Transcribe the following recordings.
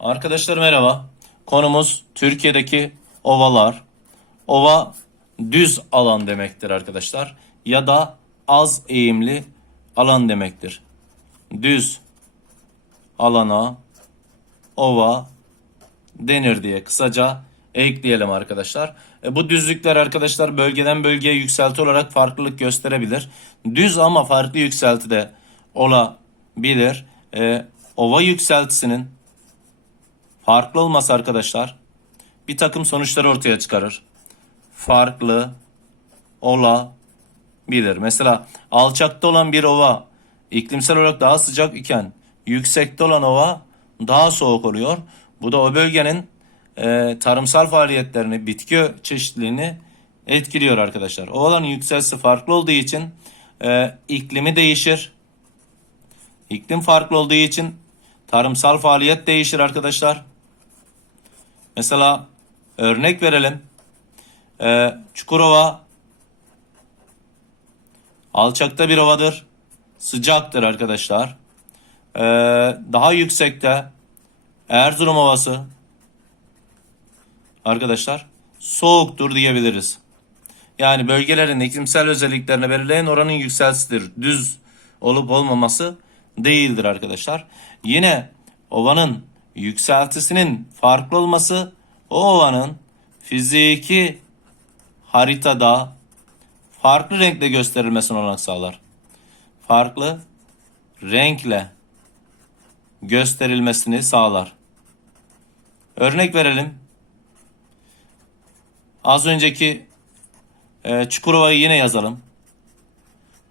Arkadaşlar merhaba. Konumuz Türkiye'deki ovalar. Ova düz alan demektir arkadaşlar. Ya da az eğimli alan demektir. Düz alana ova denir diye kısaca ekleyelim arkadaşlar. E, bu düzlükler arkadaşlar bölgeden bölgeye yükselti olarak farklılık gösterebilir. Düz ama farklı yükselti de olabilir. E, ova yükseltisinin farklı olması arkadaşlar bir takım sonuçları ortaya çıkarır. Farklı olabilir. Mesela alçakta olan bir ova iklimsel olarak daha sıcak iken yüksekte olan ova daha soğuk oluyor. Bu da o bölgenin e, tarımsal faaliyetlerini, bitki çeşitliliğini etkiliyor arkadaşlar. Ovaların yükselsi farklı olduğu için e, iklimi değişir. İklim farklı olduğu için tarımsal faaliyet değişir arkadaşlar. Mesela örnek verelim. Ee, Çukurova alçakta bir ovadır. Sıcaktır arkadaşlar. Ee, daha yüksekte Erzurum Ovası arkadaşlar soğuktur diyebiliriz. Yani bölgelerin iklimsel özelliklerini belirleyen oranın yükseltisidir. Düz olup olmaması değildir arkadaşlar. Yine ovanın yükseltisinin farklı olması o ovanın fiziki haritada farklı renkle gösterilmesine olanak sağlar. Farklı renkle gösterilmesini sağlar. Örnek verelim. Az önceki e, Çukurova'yı yine yazalım.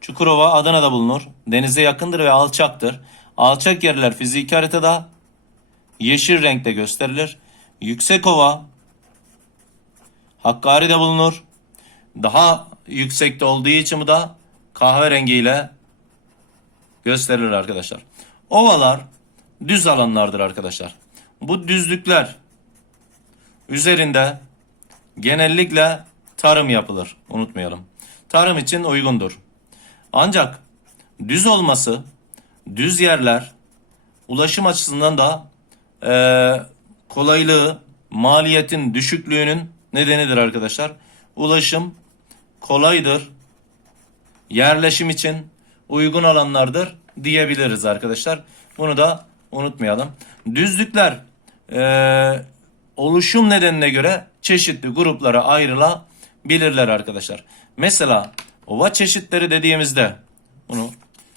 Çukurova Adana'da bulunur. Denize yakındır ve alçaktır. Alçak yerler fiziki haritada yeşil renkte gösterilir. Yüksekova Hakkari'de bulunur. Daha yüksekte olduğu için bu da kahverengiyle gösterilir arkadaşlar. Ovalar düz alanlardır arkadaşlar. Bu düzlükler üzerinde genellikle tarım yapılır. Unutmayalım. Tarım için uygundur. Ancak düz olması, düz yerler ulaşım açısından da eee, kolaylığı, maliyetin düşüklüğünün nedenidir arkadaşlar. Ulaşım kolaydır. Yerleşim için uygun alanlardır diyebiliriz arkadaşlar. Bunu da unutmayalım. Düzlükler eee, oluşum nedenine göre çeşitli gruplara ayrılabilirler arkadaşlar. Mesela ova çeşitleri dediğimizde bunu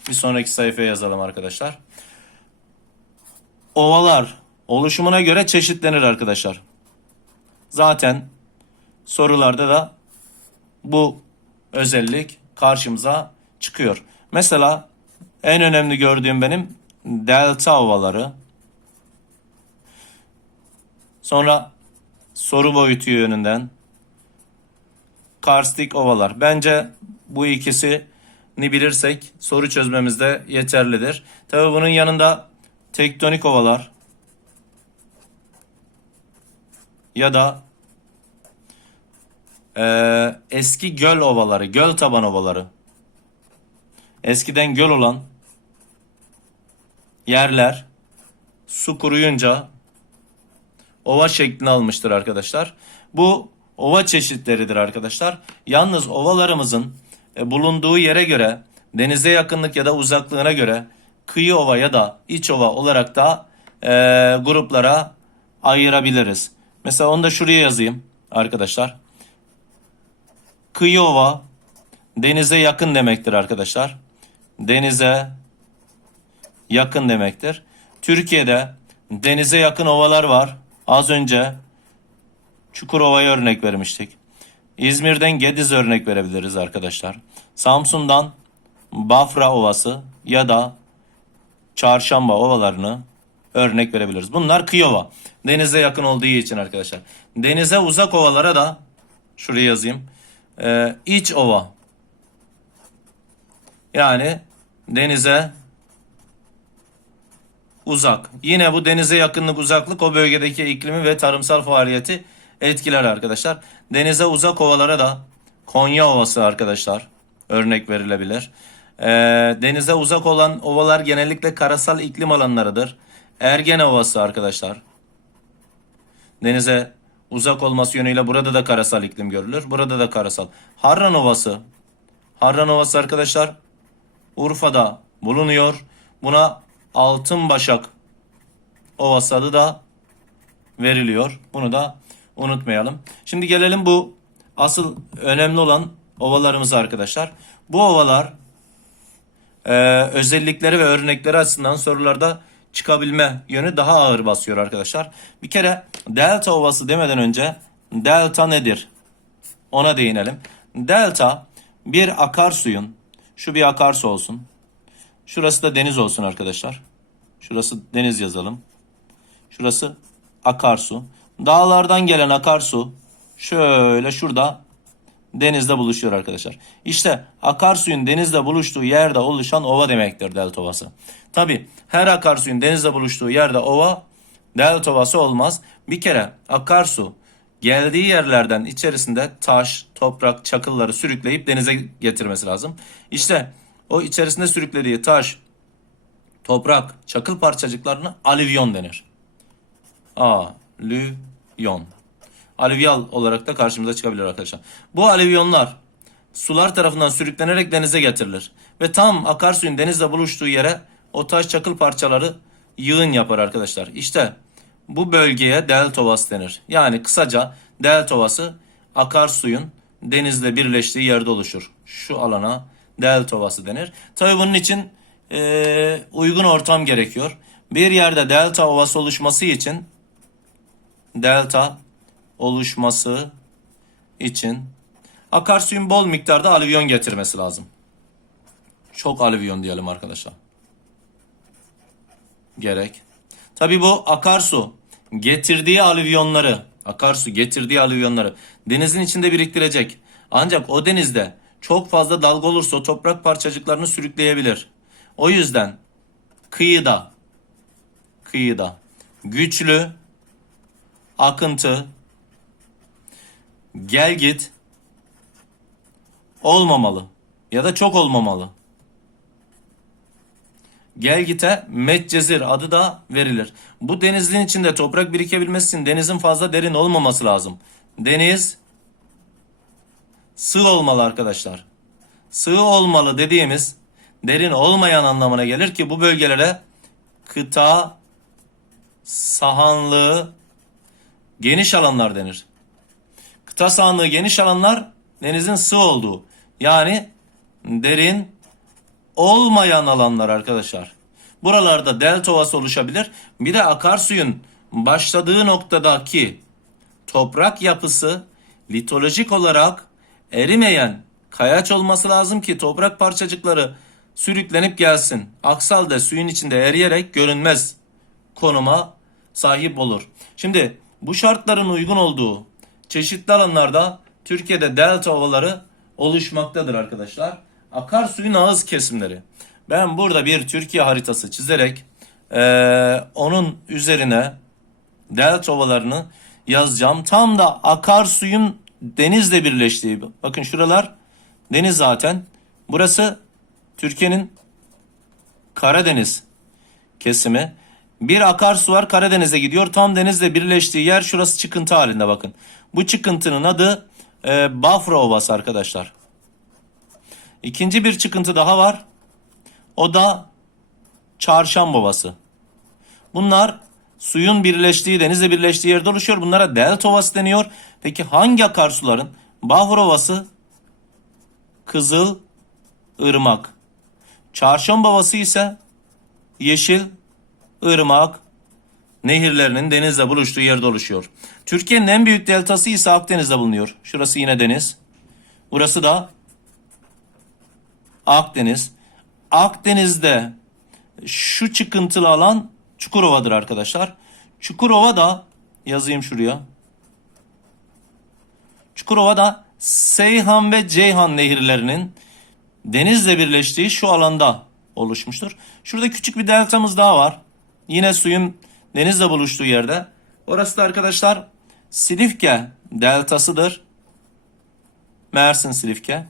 bir sonraki sayfaya yazalım arkadaşlar. Ovalar oluşumuna göre çeşitlenir arkadaşlar. Zaten sorularda da bu özellik karşımıza çıkıyor. Mesela en önemli gördüğüm benim delta ovaları. Sonra soru boyutu yönünden karstik ovalar. Bence bu ikisini bilirsek soru çözmemizde yeterlidir. Tabi bunun yanında tektonik ovalar ya da eee, eski göl ovaları, göl taban ovaları. Eskiden göl olan yerler su kuruyunca ova şeklini almıştır arkadaşlar. Bu ova çeşitleridir arkadaşlar. Yalnız ovalarımızın e, bulunduğu yere göre denize yakınlık ya da uzaklığına göre kıyı ova ya da iç ova olarak da e, gruplara ayırabiliriz. Mesela onu da şuraya yazayım arkadaşlar. Kıyı ova denize yakın demektir arkadaşlar. Denize yakın demektir. Türkiye'de denize yakın ovalar var. Az önce Çukurova'ya örnek vermiştik. İzmir'den Gediz örnek verebiliriz arkadaşlar. Samsun'dan Bafra Ovası ya da Çarşamba ovalarını örnek verebiliriz. Bunlar kıyı ova. Denize yakın olduğu için arkadaşlar. Denize uzak ovalara da şuraya yazayım. Ee, iç ova. Yani denize uzak. Yine bu denize yakınlık uzaklık o bölgedeki iklimi ve tarımsal faaliyeti etkiler arkadaşlar. Denize uzak ovalara da Konya Ovası arkadaşlar örnek verilebilir. Ee, denize uzak olan ovalar genellikle karasal iklim alanlarıdır. Ergene Ovası arkadaşlar Denize uzak olması yönüyle burada da karasal iklim görülür. Burada da karasal. Harran Ovası. Harran Ovası arkadaşlar Urfa'da bulunuyor. Buna Altın Başak Ovası adı da veriliyor. Bunu da unutmayalım. Şimdi gelelim bu asıl önemli olan ovalarımıza arkadaşlar. Bu ovalar e, özellikleri ve örnekleri açısından sorularda çıkabilme yönü daha ağır basıyor arkadaşlar. Bir kere delta ovası demeden önce delta nedir? Ona değinelim. Delta bir akarsuyun şu bir akarsu olsun. Şurası da deniz olsun arkadaşlar. Şurası deniz yazalım. Şurası akarsu. Dağlardan gelen akarsu şöyle şurada denizde buluşuyor arkadaşlar. İşte akarsuyun denizde buluştuğu yerde oluşan ova demektir delta ovası. Tabi her akarsuyun denizde buluştuğu yerde ova delta ovası olmaz. Bir kere akarsu geldiği yerlerden içerisinde taş, toprak, çakılları sürükleyip denize getirmesi lazım. İşte o içerisinde sürüklediği taş, toprak, çakıl parçacıklarına alüvyon denir. Alüvyon. Alüvyal olarak da karşımıza çıkabilir arkadaşlar. Bu alüvyonlar sular tarafından sürüklenerek denize getirilir. Ve tam akarsuyun denizle buluştuğu yere o taş çakıl parçaları yığın yapar arkadaşlar. İşte bu bölgeye delta ovası denir. Yani kısaca delta ovası akarsuyun denizle birleştiği yerde oluşur. Şu alana delta ovası denir. Tabii bunun için eee, uygun ortam gerekiyor. Bir yerde delta ovası oluşması için delta oluşması için akarsuyun bol miktarda alüvyon getirmesi lazım. Çok alüvyon diyelim arkadaşlar. Gerek. Tabi bu akarsu getirdiği alüvyonları, akarsu getirdiği alüvyonları denizin içinde biriktirecek. Ancak o denizde çok fazla dalga olursa toprak parçacıklarını sürükleyebilir. O yüzden kıyıda kıyıda güçlü akıntı gel git olmamalı ya da çok olmamalı. Gel gite Medcezir adı da verilir. Bu denizin içinde toprak birikebilmesi için denizin fazla derin olmaması lazım. Deniz sığ olmalı arkadaşlar. Sığ olmalı dediğimiz derin olmayan anlamına gelir ki bu bölgelere kıta sahanlığı geniş alanlar denir. Kıta sahanlığı geniş alanlar denizin sığ olduğu yani derin olmayan alanlar arkadaşlar. Buralarda delta ovası oluşabilir. Bir de akarsuyun başladığı noktadaki toprak yapısı litolojik olarak erimeyen kayaç olması lazım ki toprak parçacıkları sürüklenip gelsin. Aksal da suyun içinde eriyerek görünmez konuma sahip olur. Şimdi bu şartların uygun olduğu çeşitli alanlarda Türkiye'de delta ovaları oluşmaktadır arkadaşlar. Akarsuyun ağız kesimleri. Ben burada bir Türkiye haritası çizerek eee, onun üzerine delta ovalarını yazacağım. Tam da akarsuyun denizle birleştiği. Bakın şuralar deniz zaten. Burası Türkiye'nin Karadeniz kesimi. Bir akarsu var Karadeniz'e gidiyor. Tam denizle birleştiği yer şurası çıkıntı halinde bakın. Bu çıkıntının adı e, Bafra Ovası arkadaşlar. İkinci bir çıkıntı daha var. O da Çarşamba Ovası. Bunlar suyun birleştiği, denizle birleştiği yerde oluşuyor. Bunlara delta ovası deniyor. Peki hangi akarsuların? Bahur Ovası, Kızıl Irmak. Çarşamba Ovası ise Yeşil Irmak nehirlerinin denizle buluştuğu yerde oluşuyor. Türkiye'nin en büyük deltası ise Akdeniz'de bulunuyor. Şurası yine deniz. Burası da Akdeniz. Akdeniz'de şu çıkıntılı alan Çukurova'dır arkadaşlar. Çukurova da yazayım şuraya. Çukurova da Seyhan ve Ceyhan nehirlerinin denizle birleştiği şu alanda oluşmuştur. Şurada küçük bir deltamız daha var. Yine suyun denizle buluştuğu yerde. Orası da arkadaşlar Silifke deltasıdır. Mersin Silifke.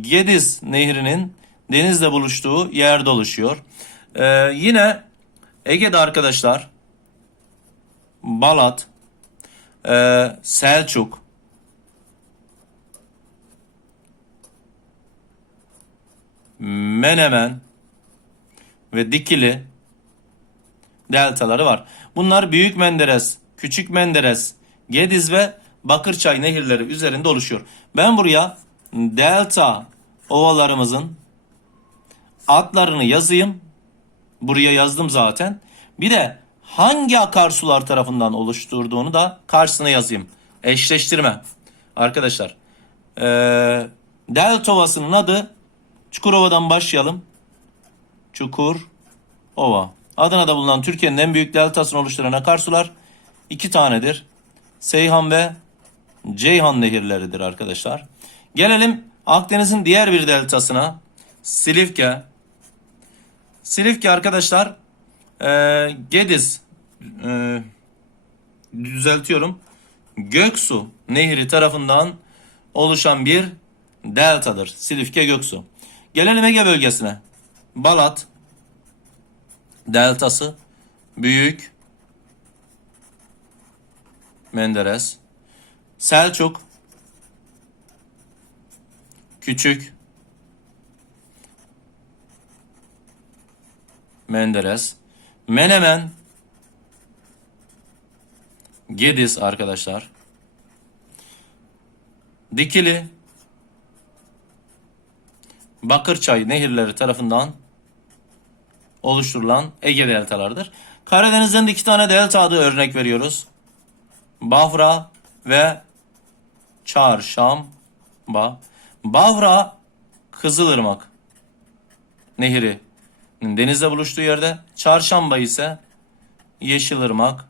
Gediz nehrinin denizle buluştuğu yerde oluşuyor. Ee, yine Ege'de arkadaşlar Balat, Ee, Selçuk, Menemen ve Dikili deltaları var. Bunlar Büyük Menderes, Küçük Menderes, Gediz ve Bakırçay nehirleri üzerinde oluşuyor. Ben buraya delta ovalarımızın adlarını yazayım. Buraya yazdım zaten. Bir de hangi akarsular tarafından oluşturduğunu da karşısına yazayım. Eşleştirme. Arkadaşlar. Ee, delta ovasının adı Çukurova'dan başlayalım. Çukur Ova. Adana'da bulunan Türkiye'nin en büyük deltasını oluşturan akarsular iki tanedir. Seyhan ve Ceyhan nehirleridir arkadaşlar. Gelelim Akdeniz'in diğer bir deltasına. Silifke. Silifke arkadaşlar e, Gediz e, düzeltiyorum. Göksu Nehri tarafından oluşan bir deltadır. Silifke Göksu. Gelelim Ege bölgesine. Balat deltası Büyük Menderes Selçuk Küçük Menderes Menemen Gediz arkadaşlar Dikili Bakırçay nehirleri tarafından oluşturulan Ege deltalarıdır. Karadeniz'den de iki tane delta adı örnek veriyoruz. Bafra ve Çarşamba. Bafra Kızılırmak nehri denizle buluştuğu yerde. Çarşamba ise Yeşilırmak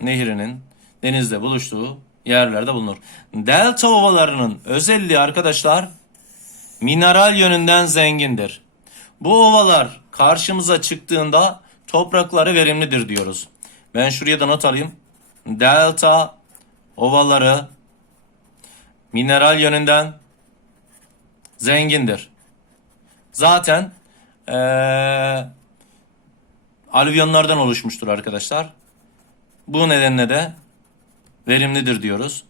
nehrinin denizle buluştuğu yerlerde bulunur. Delta ovalarının özelliği arkadaşlar mineral yönünden zengindir. Bu ovalar karşımıza çıktığında toprakları verimlidir diyoruz. Ben şuraya da not alayım. Delta ovaları mineral yönünden zengindir. Zaten ee, alüvyonlardan oluşmuştur arkadaşlar. Bu nedenle de verimlidir diyoruz.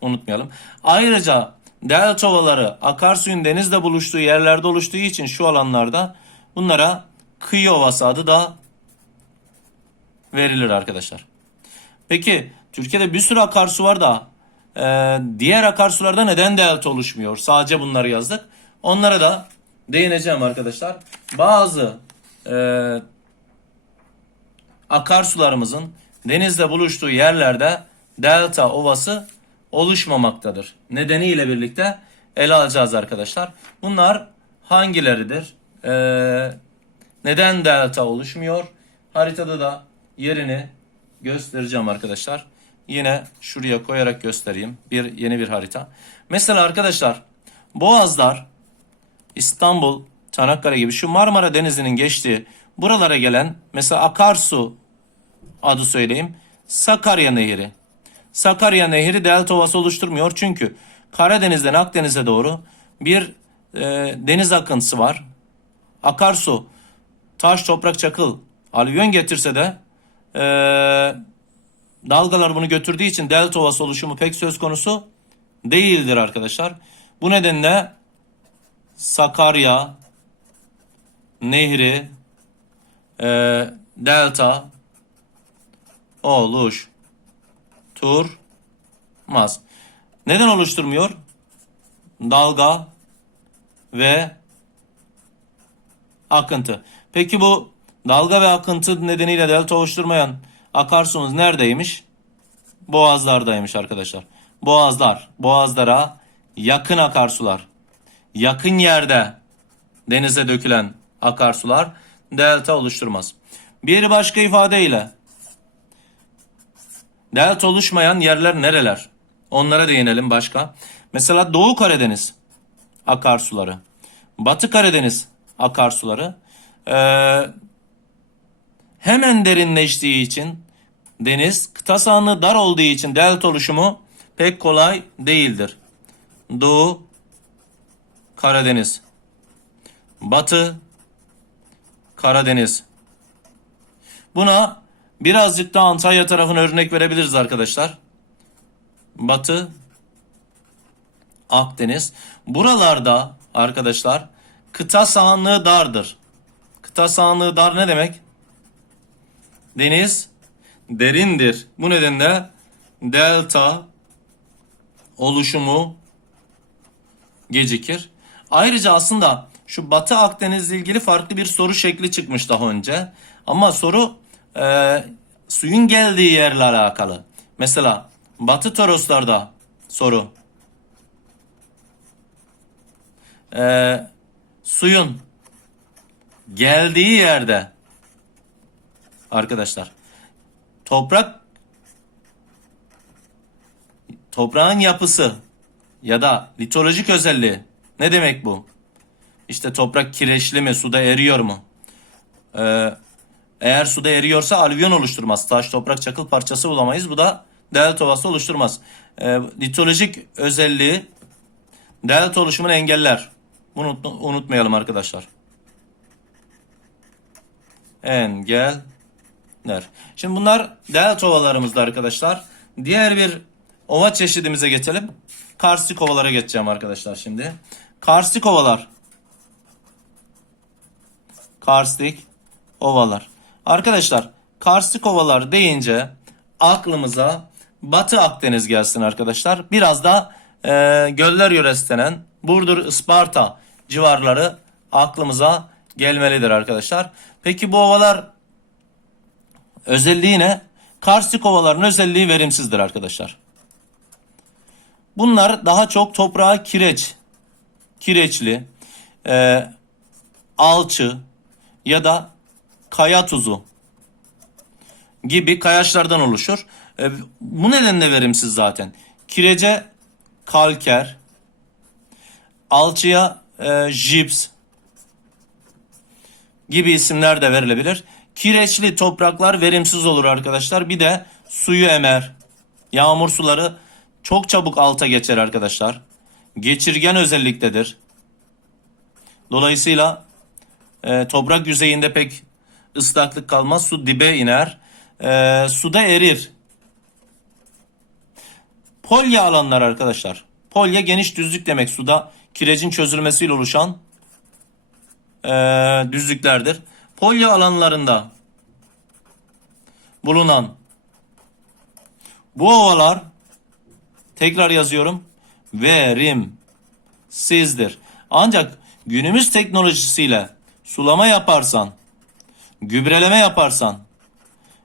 Unutmayalım. Ayrıca delta ovaları akarsuyun denizle buluştuğu yerlerde oluştuğu için şu alanlarda bunlara kıyı ovası adı da verilir arkadaşlar. Peki Türkiye'de bir sürü akarsu var da e, diğer akarsularda neden delta oluşmuyor? Sadece bunları yazdık. Onlara da değineceğim arkadaşlar. Bazı e, akarsularımızın denizle buluştuğu yerlerde delta ovası oluşmamaktadır. Nedeniyle birlikte ele alacağız arkadaşlar. Bunlar hangileridir? Ee, neden delta oluşmuyor? Haritada da yerini göstereceğim arkadaşlar. Yine şuraya koyarak göstereyim. Bir yeni bir harita. Mesela arkadaşlar Boğazlar İstanbul, Çanakkale gibi şu Marmara Denizi'nin geçtiği buralara gelen mesela akarsu adı söyleyeyim. Sakarya Nehri. Sakarya Nehri delta ovası oluşturmuyor çünkü Karadeniz'den Akdeniz'e doğru bir e, deniz akıntısı var. Akarsu, taş, toprak, çakıl, alüvyon getirse de e, dalgalar bunu götürdüğü için delta ovası oluşumu pek söz konusu değildir arkadaşlar. Bu nedenle Sakarya Nehri e, delta oluşturmaz. Neden oluşturmuyor? Dalga ve akıntı. Peki bu dalga ve akıntı nedeniyle delta oluşturmayan akarsumuz neredeymiş? Boğazlardaymış arkadaşlar. Boğazlar, boğazlara yakın akarsular. Yakın yerde denize dökülen akarsular delta oluşturmaz. Bir başka ifadeyle delta oluşmayan yerler nereler? Onlara değinelim başka. Mesela Doğu Karadeniz akarsuları, Batı Karadeniz akarsuları ee, hemen derinleştiği için deniz kıta sahanlığı dar olduğu için delta oluşumu pek kolay değildir. Doğu Karadeniz, Batı Karadeniz. Buna Birazcık da Antalya tarafına örnek verebiliriz arkadaşlar. Batı Akdeniz. Buralarda arkadaşlar kıta sahanlığı dardır. Kıta sahanlığı dar ne demek? Deniz derindir. Bu nedenle delta oluşumu gecikir. Ayrıca aslında şu Batı Akdeniz'le ilgili farklı bir soru şekli çıkmış daha önce. Ama soru e, suyun geldiği yerle alakalı. Mesela Batı Toroslarda soru. E, suyun geldiği yerde arkadaşlar toprak toprağın yapısı ya da litolojik özelliği ne demek bu? İşte toprak kireçli mi, suda eriyor mu? Ee, eğer suda eriyorsa alüvyon oluşturmaz. Taş, toprak, çakıl parçası bulamayız. Bu da delta ovası oluşturmaz. Ee, litolojik özelliği delta oluşumunu engeller. Bunu unut- unutmayalım arkadaşlar. Engeller. Şimdi bunlar delta ovalarımızda arkadaşlar. Diğer bir ova çeşidimize geçelim. Karstik ovalara geçeceğim arkadaşlar şimdi. Karstik ovalar. Karstik ovalar. Arkadaşlar karstik ovalar deyince aklımıza Batı Akdeniz gelsin arkadaşlar. Biraz da e, göller yöresi denen Burdur, Isparta civarları aklımıza gelmelidir arkadaşlar. Peki bu ovalar özelliği ne? Karstik ovaların özelliği verimsizdir arkadaşlar. Bunlar daha çok toprağa kireç, kireçli, e, alçı ya da kaya tuzu gibi kayaçlardan oluşur. E, bu nedenle verimsiz zaten. Kirece kalker, alçıya e, jips gibi isimler de verilebilir. Kireçli topraklar verimsiz olur arkadaşlar. Bir de suyu emer. Yağmur suları çok çabuk alta geçer arkadaşlar. Geçirgen özelliktedir. Dolayısıyla e, toprak yüzeyinde pek ıslaklık kalmaz. Su dibe iner. E, suda erir. Polya alanlar arkadaşlar. Polya geniş düzlük demek. Suda kirecin çözülmesiyle oluşan e, düzlüklerdir. Polya alanlarında bulunan bu ovalar tekrar yazıyorum verimsizdir. Ancak günümüz teknolojisiyle sulama yaparsan, gübreleme yaparsan,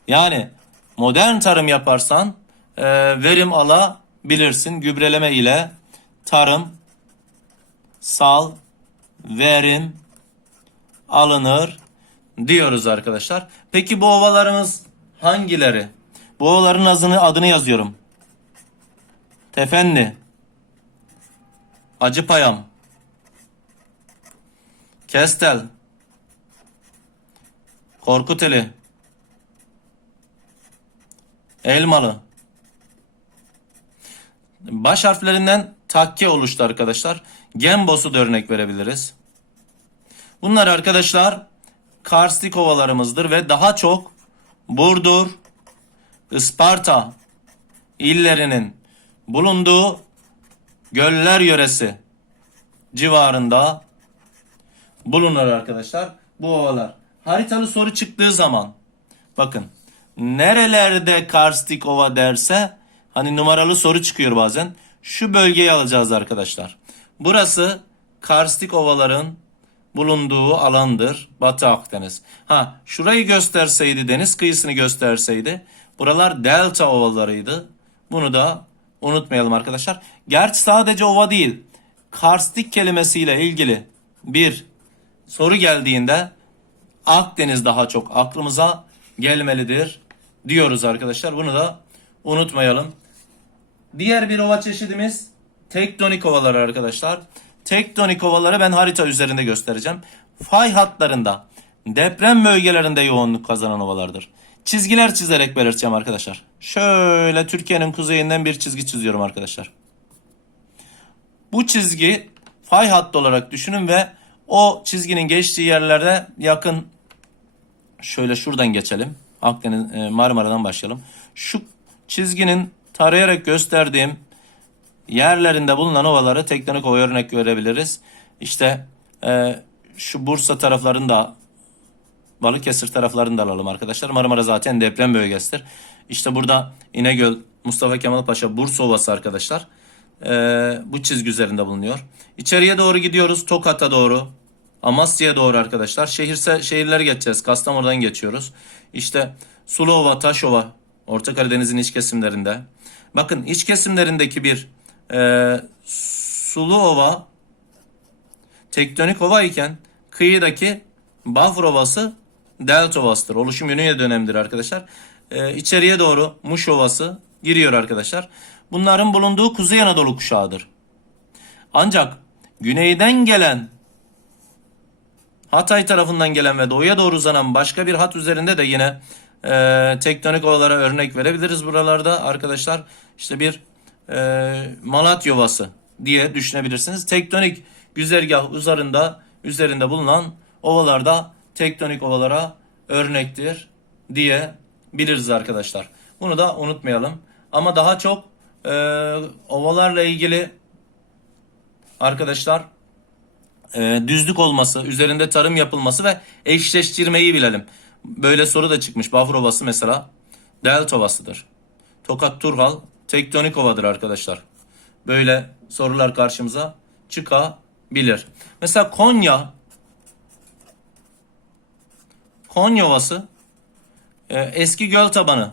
yani modern tarım yaparsan e, verim alabilirsin. Gübreleme ile tarım sal verim alınır diyoruz arkadaşlar. Peki bu ovalarımız hangileri? Bu ovaların adını, adını yazıyorum. Tefenli, Acıpayam, Kestel, Korkuteli, Elmalı. Baş harflerinden takke oluştu arkadaşlar. Gembos'u da örnek verebiliriz. Bunlar arkadaşlar karstik ovalarımızdır ve daha çok Burdur, Isparta illerinin bulunduğu göller yöresi civarında bulunur arkadaşlar bu ovalar. Haritalı soru çıktığı zaman bakın nerelerde karstik ova derse hani numaralı soru çıkıyor bazen. Şu bölgeyi alacağız arkadaşlar. Burası karstik ovaların bulunduğu alandır. Batı Akdeniz. Ha şurayı gösterseydi deniz kıyısını gösterseydi buralar delta ovalarıydı. Bunu da unutmayalım arkadaşlar. Gerçi sadece ova değil karstik kelimesiyle ilgili bir soru geldiğinde Akdeniz daha çok aklımıza gelmelidir diyoruz arkadaşlar. Bunu da unutmayalım. Diğer bir ova çeşidimiz tektonik ovalar arkadaşlar. Tektonik ovaları ben harita üzerinde göstereceğim. Fay hatlarında deprem bölgelerinde yoğunluk kazanan ovalardır. Çizgiler çizerek belirteceğim arkadaşlar. Şöyle Türkiye'nin kuzeyinden bir çizgi çiziyorum arkadaşlar. Bu çizgi fay hattı olarak düşünün ve o çizginin geçtiği yerlerde yakın şöyle şuradan geçelim Akdeniz e, Marmara'dan başlayalım. Şu çizginin tarayarak gösterdiğim yerlerinde bulunan ovaları tektonik ova örnek verebiliriz. İşte e, şu Bursa taraflarında Balıkesir taraflarını da alalım arkadaşlar. Marmara zaten deprem bölgesidir. İşte burada İnegöl, Mustafa Kemal Paşa, Bursa Ovası arkadaşlar. Ee, bu çizgi üzerinde bulunuyor. İçeriye doğru gidiyoruz. Tokat'a doğru. Amasya'ya doğru arkadaşlar. Şehirse, şehirleri geçeceğiz. Kastamonu'dan geçiyoruz. İşte Suluova, Taşova, Orta Karadeniz'in iç kesimlerinde. Bakın iç kesimlerindeki bir e, Suluova tektonik ova iken kıyıdaki Bafra Ovası Delta Ovası'dır. Oluşum yönüyle dönemdir arkadaşlar. Ee, içeriye doğru Muş Ovası giriyor arkadaşlar. Bunların bulunduğu Kuzey Anadolu kuşağıdır. Ancak güneyden gelen Hatay tarafından gelen ve doğuya doğru uzanan başka bir hat üzerinde de yine e, tektonik ovalara örnek verebiliriz buralarda arkadaşlar. İşte bir e, Malatya Ovası diye düşünebilirsiniz. Tektonik güzergah üzerinde üzerinde bulunan ovalarda tektonik ovalara örnektir diye biliriz arkadaşlar. Bunu da unutmayalım. Ama daha çok e, ovalarla ilgili arkadaşlar e, düzlük olması, üzerinde tarım yapılması ve eşleştirmeyi bilelim. Böyle soru da çıkmış. Bafra Ovası mesela Delta Ovası'dır. Tokat Turhal tektonik ovadır arkadaşlar. Böyle sorular karşımıza çıkabilir. Mesela Konya Konya Ovası e, eski göl tabanı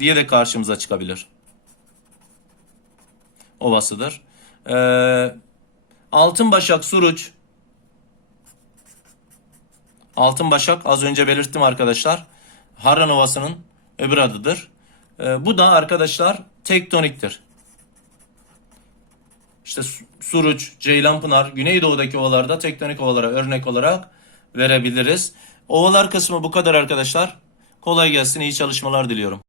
diye de karşımıza çıkabilir. Ovasıdır. E, Altınbaşak Suruç Altınbaşak az önce belirttim arkadaşlar. Harran Ovası'nın öbür adıdır. E, bu da arkadaşlar tektoniktir. İşte Su- Suruç, Ceylanpınar, Güneydoğu'daki ovalarda tektonik ovalara örnek olarak verebiliriz. Ovalar kısmı bu kadar arkadaşlar. Kolay gelsin, iyi çalışmalar diliyorum.